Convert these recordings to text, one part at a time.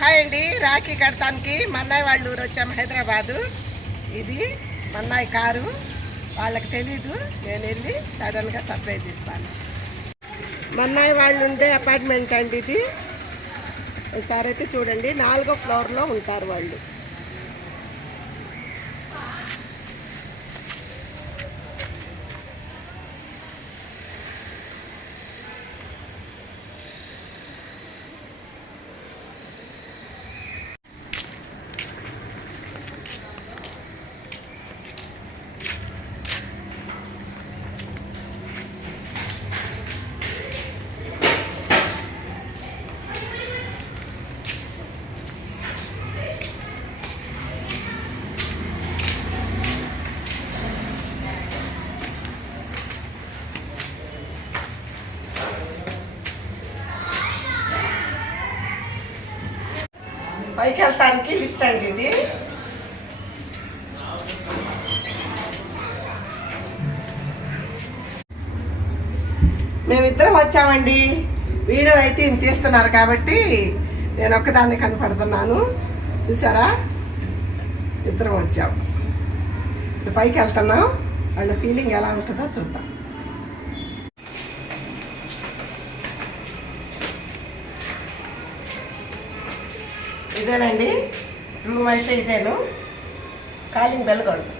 Hi అండి రాఖీ కడతానికి మన్నాయి వాళ్ళ ఊరు వచ్చాము హైదరాబాదు. ఇది మన్నాయి కారు. వాళ్ళకి తెలీదు నేను వెళ్ళి సడన్గా సర్ప్రైజ్ ఇస్తాను. మన్నాయి వాళ్ళు ఉండే అపార్ట్మెంట్ అండి ఇది. ఒకసారి అయితే చూడండి నాలుగో ఫ్లోర్లో ఉంటారు వాళ్ళు. పైకి వెళ్తానికి లిఫ్ట్ అండి ఇది. మేమిద్దరం వచ్చామండి. వీడియో అయితే ఇంత తీస్తున్నారు కాబట్టి నేను ఒక్కదాన్ని కనపడుతున్నాను. చూసారా? ఇద్దరం వచ్చాం. పైకి వెళ్తున్నాం వాళ్ళ ఫీలింగ్ ఎలా ఉంటుందో చూద్దాం. ఇదేనండి. రూమ్ అయితే ఇదేను. కాలింగ్ బెల్ కొడుతుంది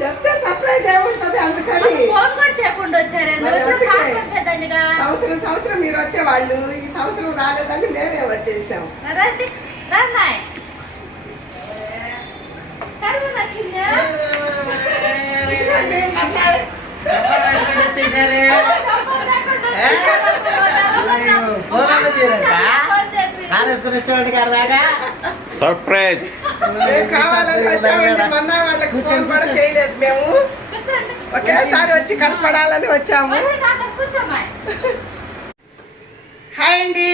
చెప్తే సర్ప్రైజ్ ఏముంటుంది అందుకని. ఫోన్ కూడా చేయకుండా వచ్చారు. సంవత్సరం సంవత్సరం మీరు వచ్చేవాళ్ళు ఈ సంవత్సరం రాలేదని మేమే వచ్చేసాం. రండి సర్ప్రైజ్. మేము కావాలని వచ్చామండి. మన్నాయి వాళ్ళకి ఫోన్ కూడా చేయలేదు మేము. ఒకేసారి వచ్చి కనపడాలని వచ్చాము. హాయ్ అండి.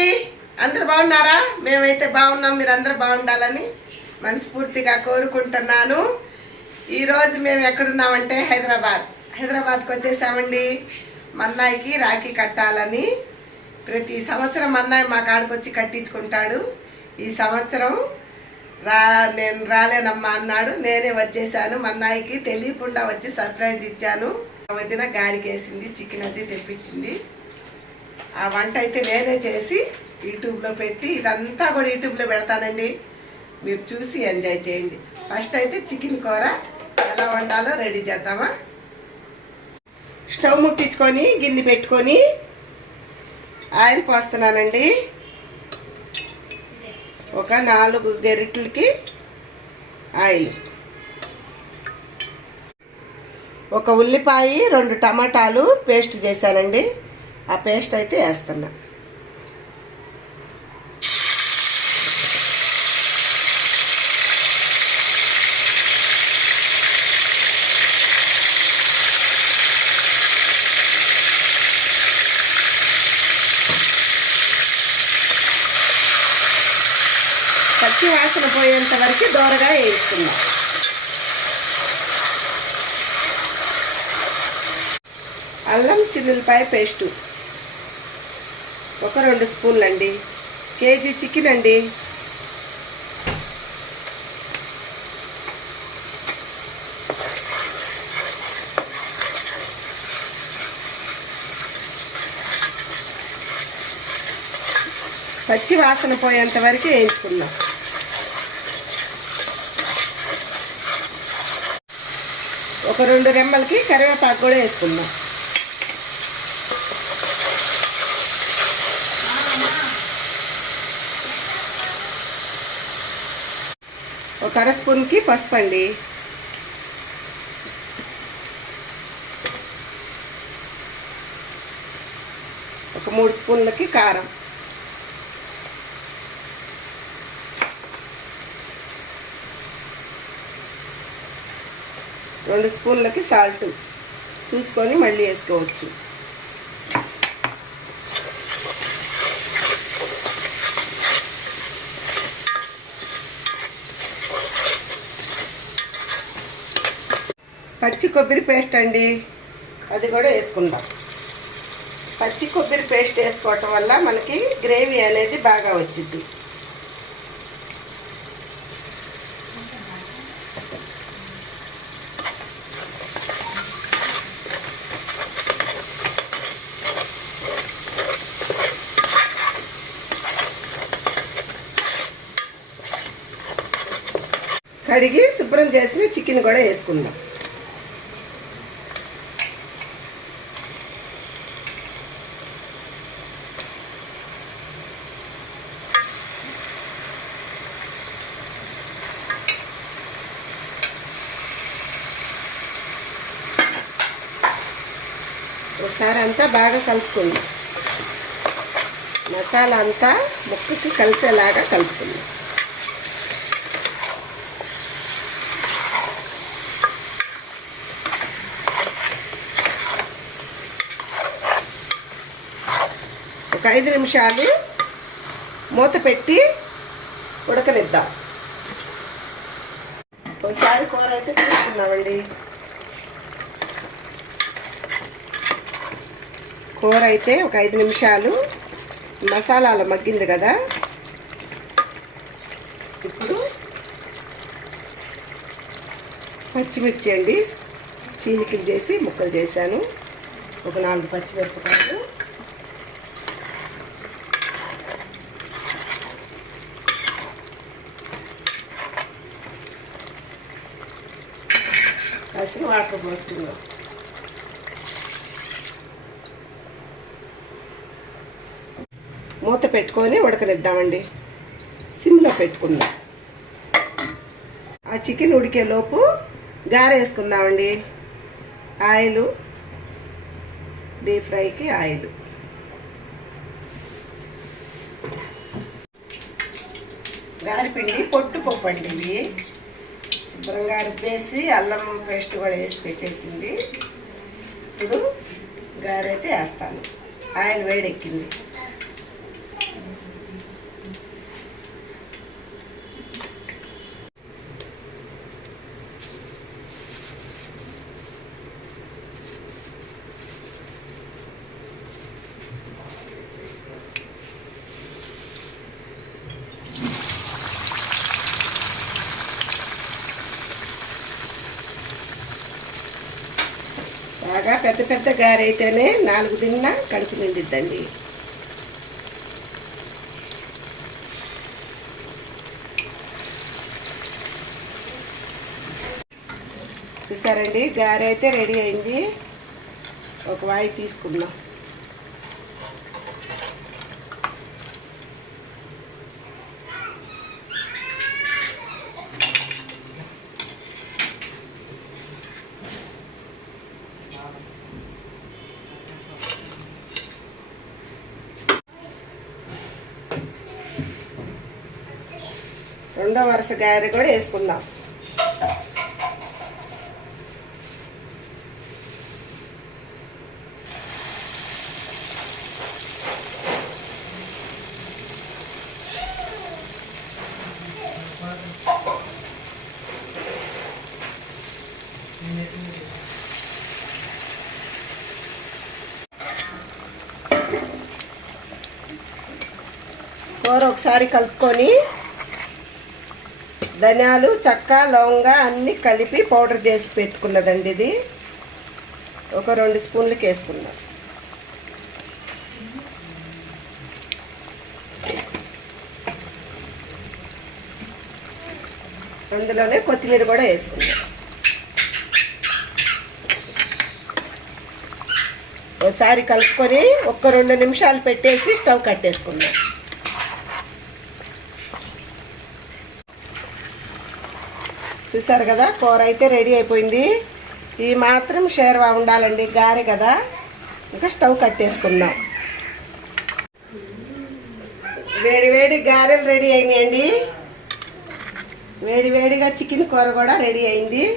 అందరు బాగున్నారా? మేమైతే బాగున్నాం మీరు అందరు బాగుండాలని మనస్ఫూర్తిగా కోరుకుంటున్నాను. ఈరోజు మేము ఎక్కడున్నామంటే హైదరాబాద్. హైదరాబాద్కి వచ్చేసామండి. మన్నాయికి రాఖీ కట్టాలని. ప్రతి సంవత్సరం అన్నాయి మా కాడికి వచ్చి కట్టించుకుంటాడు. ఈ సంవత్సరం రా నేను రాలేనమ్మా అన్నాడు. నేనే వచ్చేసాను. మన్నాయికి తెలియకుండా వచ్చి సర్ప్రైజ్ ఇచ్చాను. వదిన గారికేసింది చికెన్ అది తెప్పించింది. ఆ వంట అయితే నేనే చేసి యూట్యూబ్లో పెట్టి ఇదంతా కూడా యూట్యూబ్లో పెడతానండి. మీరు చూసి ఎంజాయ్ చేయండి. ఫస్ట్ అయితే చికెన్ కూర ఎలా వండాలో రెడీ చేద్దామా? స్టవ్ ముట్టించుకొని గిన్నె పెట్టుకొని ఆయిల్ పోస్తున్నానండి. ఒక నాలుగు గరిటెలకి ఆయిల్. ఒక ఉల్లిపాయ రెండు టమాటాలు పేస్ట్ చేశానండి. ఆ పేస్ట్ అయితే వేస్తున్నా పచ్చి వాసన పోయేంత వరకు దోరగా వేయించుకుందాం. అల్లం చిల్లులపాయ పేస్టు. ఒక రెండు స్పూన్లు అండి కేజీ చికెన్ అండి. పచ్చి వాసన పోయేంత వరకు వేయించుకుందాం. ఒక రెండు రెమ్మలకి కరివేపాకు కూడా వేసుకుందాం. ఒక అర స్పూన్కి పసుపు అండి. ఒక మూడు స్పూన్లకి కారం. రెండు స్పూన్లకి సాల్ట్ చూసుకొని మళ్ళీ వేసుకోవచ్చు. పచ్చి కొబ్బరి పేస్ట్ అండి. అది కూడా వేసుకుందాం. పచ్చి కొబ్బరి పేస్ట్ వేసుకోవటం వల్ల మనకి గ్రేవీ అనేది బాగా వచ్చింది కడిగి శుభ్రం చేసిన చికెన్ కూడా వేసుకుందాం. ఒకసారి అంతా బాగా కలుపుకుందాం. మసాలా అంతా ముక్కకి కలిసేలాగా కలుపుకుందాం. ఒక ఐదు నిమిషాలు మూత పెట్టి ఉడకనిద్దాం. ఒకసారి కూర అయితే చూసుకున్నామండి కూర అయితే ఒక ఐదు నిమిషాలు మసాలాలు మగ్గింది కదా. ఇప్పుడు పచ్చిమిర్చి అండి. చీలికలు చేసి ముక్కలు చేశాను. ఒక నాలుగు పచ్చిమిరపకాయలు. కాసిన మూత పెట్టుకొని ఉడకనిద్దామండి. సిమ్లో పెట్టుకుందాం. ఆ చికెన్ ఉడికేలోపు గారేసుకుందామండి ఆయిల్ డీప్ ఫ్రైకి ఆయిల్. గారిపిండి పొట్టు పప్పు అండి ఇవి శుభ్రంగా అరిపేసి అల్లం పేస్ట్ కూడా వేసి పెట్టేసింది. ఇప్పుడు గారైతే వేస్తాను. ఆయిల్ వేడెక్కింది బాగా పెద్ద పెద్ద గారైతేనే నాలుగు తిన్నా కడుపు నిండిద్దండి. చూసారండి? గారె అయితే రెడీ అయింది. ఒక వాయి తీసుకుందాం. రెండో వరుస గారె కూడా వేసుకుందాం. కూర ఒకసారి కలుపుకొని ధనియాలు చక్క లవంగా అన్నీ కలిపి పౌడర్ చేసి పెట్టుకున్నదండి ఇది. ఒక రెండు స్పూన్లకి వేసుకుందాం. అందులోనే కొత్తిమీర కూడా వేసుకుందాం. ఒకసారి కలుపుకొని ఒక్క రెండు నిమిషాలు పెట్టేసి స్టవ్ కట్టేసుకుందాం. చూసారు కదా? కూర అయితే రెడీ అయిపోయింది. ఈ మాత్రం షేర్వా ఉండాలండి గారె కదా. ఇంకా స్టవ్ కట్టేసుకుందాం. వేడి వేడి గారెలు రెడీ అయినాయండి. వేడి వేడిగా చికెన్ కూర కూడా రెడీ అయింది.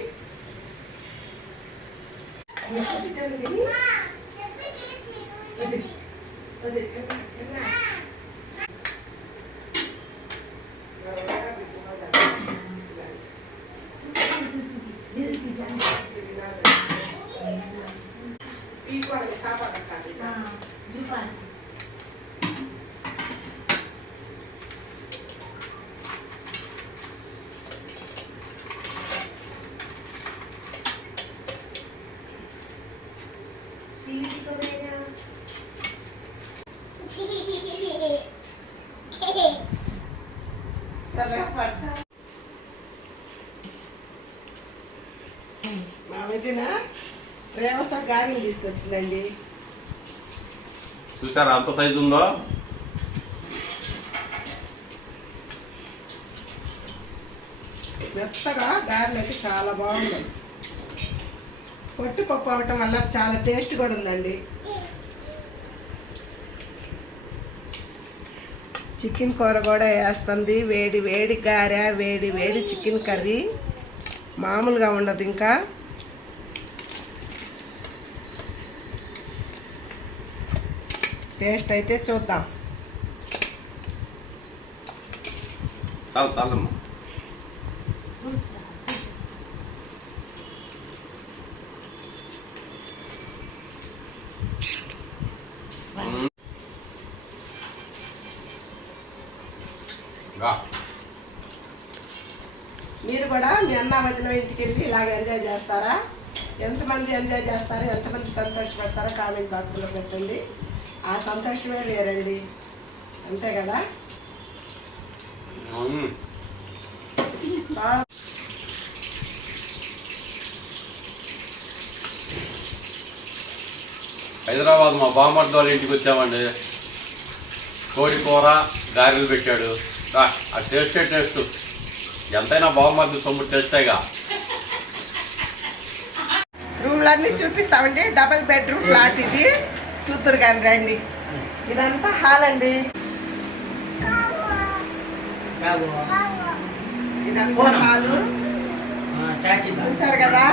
మా వదిన ప్రేమతో గారెలు తీసుకొచ్చిందండి. చూసారా అంత సైజు ఉందో? మెత్తగా గారెలు అయితే చాలా బాగుంది. పొట్టు పప్పు అవటం వల్ల చాలా టేస్ట్ కూడా ఉందండి. చికెన్ కూర కూడా వేస్తుంది. వేడి వేడి గారె వేడి వేడి చికెన్ కర్రీ. మామూలుగా ఉండదు ఇంకా. టేస్ట్ అయితే చూద్దాం. చాలు చాలమ్మా. మీరు కూడా మీ అన్న వదిన ఇంటికి వెళ్ళి ఇలాగ ఎంజాయ్ చేస్తారా? ఎంతమంది ఎంజాయ్ చేస్తారో? ఎంతమంది సంతోషపడతారో? కామెంట్ బాక్స్లో పెట్టండి. ఆ సంతోషమే వేరండి. అంతే కదా? హైదరాబాద్ మా బామ్మర్ది వాళ్ళ ఇంటికి వచ్చామండి. కోడి కూర గారెలు పెట్టాడు. ఆ టేస్టే టేస్ట్ ఎంతైనా బామ్మర్ది సొమ్ము టేస్టేగా రూమ్లన్నీ చూపిస్తామండి. డబుల్ బెడ్రూమ్ ఫ్లాట్ ఇది. చూద్దరు కానీ రండి. ఇదంతా హాల్ అండి. ఇదంతా హాలు చూసారు కదా?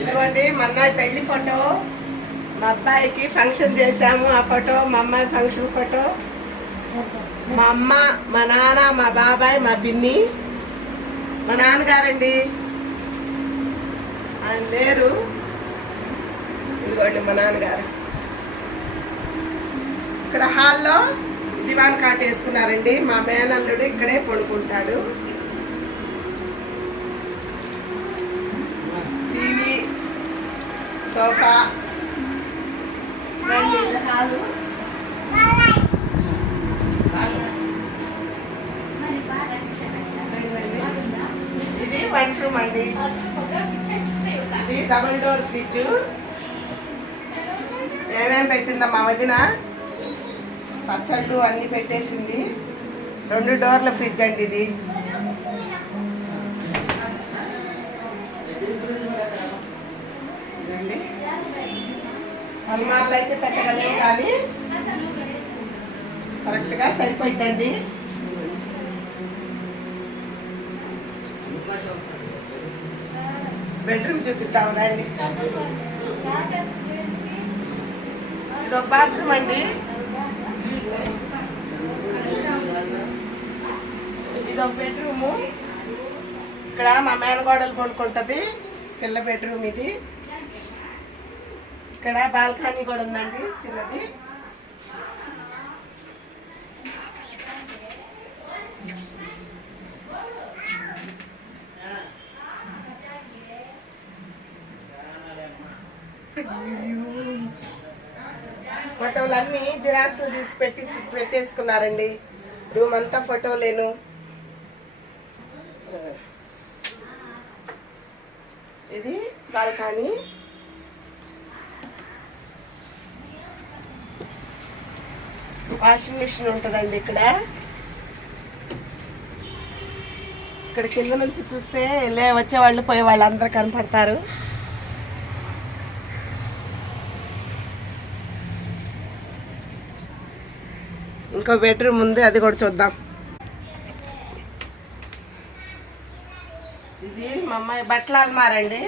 ఇదిగోండి మా పెళ్ళి ఫోటో. మా అబ్బాయికి ఫంక్షన్ చేశాము ఆ ఫోటో మా అమ్మాయి ఫంక్షన్ ఫోటో. మా అమ్మ మా నాన్న మా బాబాయ్ మా బిన్ని. మా నాన్నగారండి. ఆయన లేరు. ఇదిగోండి మా నాన్నగారు. ఇక్కడ హాల్లో దివాన్ కాట్ వేసుకున్నారండి. మా మేనల్లుడు ఇక్కడే పడుకుంటాడు. TV sofa. హాలు ఇది వన్ రూమ్ అండి ఇది డబుల్ డోర్ ఫ్రిడ్జ్. ఏమేమి పెట్టిందా మా వదిన? పచ్చళ్ళు అన్నీ పెట్టేసింది. రెండు డోర్ల ఫ్రిడ్జ్ అండి ఇది. అల్మార్లు అయితే పెట్టగలేవు కానీ కరెక్ట్గా సరిపోయిందండి బెడ్రూమ్ చూపిస్తాం రండి ఇది ఒక బాత్రూమ్ అండి. ఇది ఒక బెడ్రూము ఇక్కడ మా మేనగోడలు పండుకుంటుంది పిల్ల బెడ్రూమ్ ఇది. ఇక్కడ బాల్కనీ కూడా ఉందండి చిన్నది. ఫోటోలు అన్ని జిరాక్స్ తీసి పెట్టి పెట్టేసుకున్నారండి. రూమ్ అంతా ఫోటోలేను ఇది బాల్కానీ. వాషింగ్ మిషన్ ఉంటుందండి ఇక్కడ. ఇక్కడ కింద నుంచి చూస్తే లే వచ్చేవాళ్ళు పోయేవాళ్ళు అందరు కనపడతారు. ఇంకో బెడ్రూమ్ ఉంది అది కూడా చూద్దాం. ఇది మా అమ్మాయి బట్టలు అలమారండి.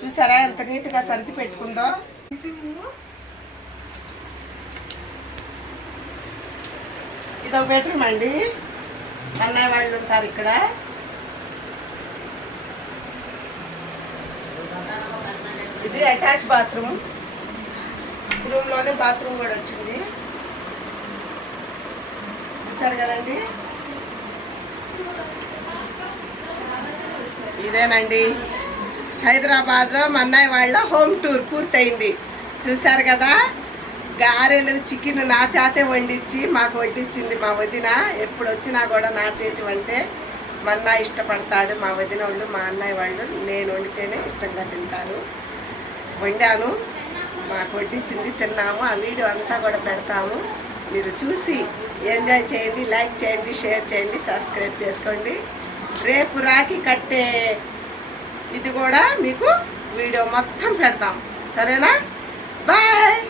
చూసారా ఎంత నీట్గా సర్ది పెట్టుకుందో? ఇది ఒక బెడ్రూమ్ అండి. అన్నయ్య వాళ్ళు ఉంటారు ఇక్కడ. ఇది అటాచ్ బాత్రూమ్ రూమ్లోనే బాత్రూమ్ కూడా వచ్చింది. చూసారు కదండి? ఇదేనండి. హైదరాబాద్లో మా అన్నయ్య వాళ్ళ హోమ్ టూర్ పూర్తయింది. చూశారు కదా? గారెలు చికెన్ నా చేతే వండించి మాకు వడ్డించింది మా వదిన. ఎప్పుడు వచ్చినా కూడా నా చేతి వంటే మా అన్న ఇష్టపడతాడు. మా వదిన వాళ్ళు మా అన్నయ్య వాళ్ళు నేను వండితేనే ఇష్టంగా తింటారు. వండాను. మాకు వడ్డించింది తిన్నాము. ఆ వీడియో అంతా కూడా పెడతాము. మీరు చూసి ఎంజాయ్ చేయండి లైక్ చేయండి షేర్ చేయండి సబ్స్క్రైబ్ చేసుకోండి. రేపు రాఖీ కట్టే ఇది కూడా మీకు వీడియో మొత్తం పెడతాం. సరేనా? బాయ్!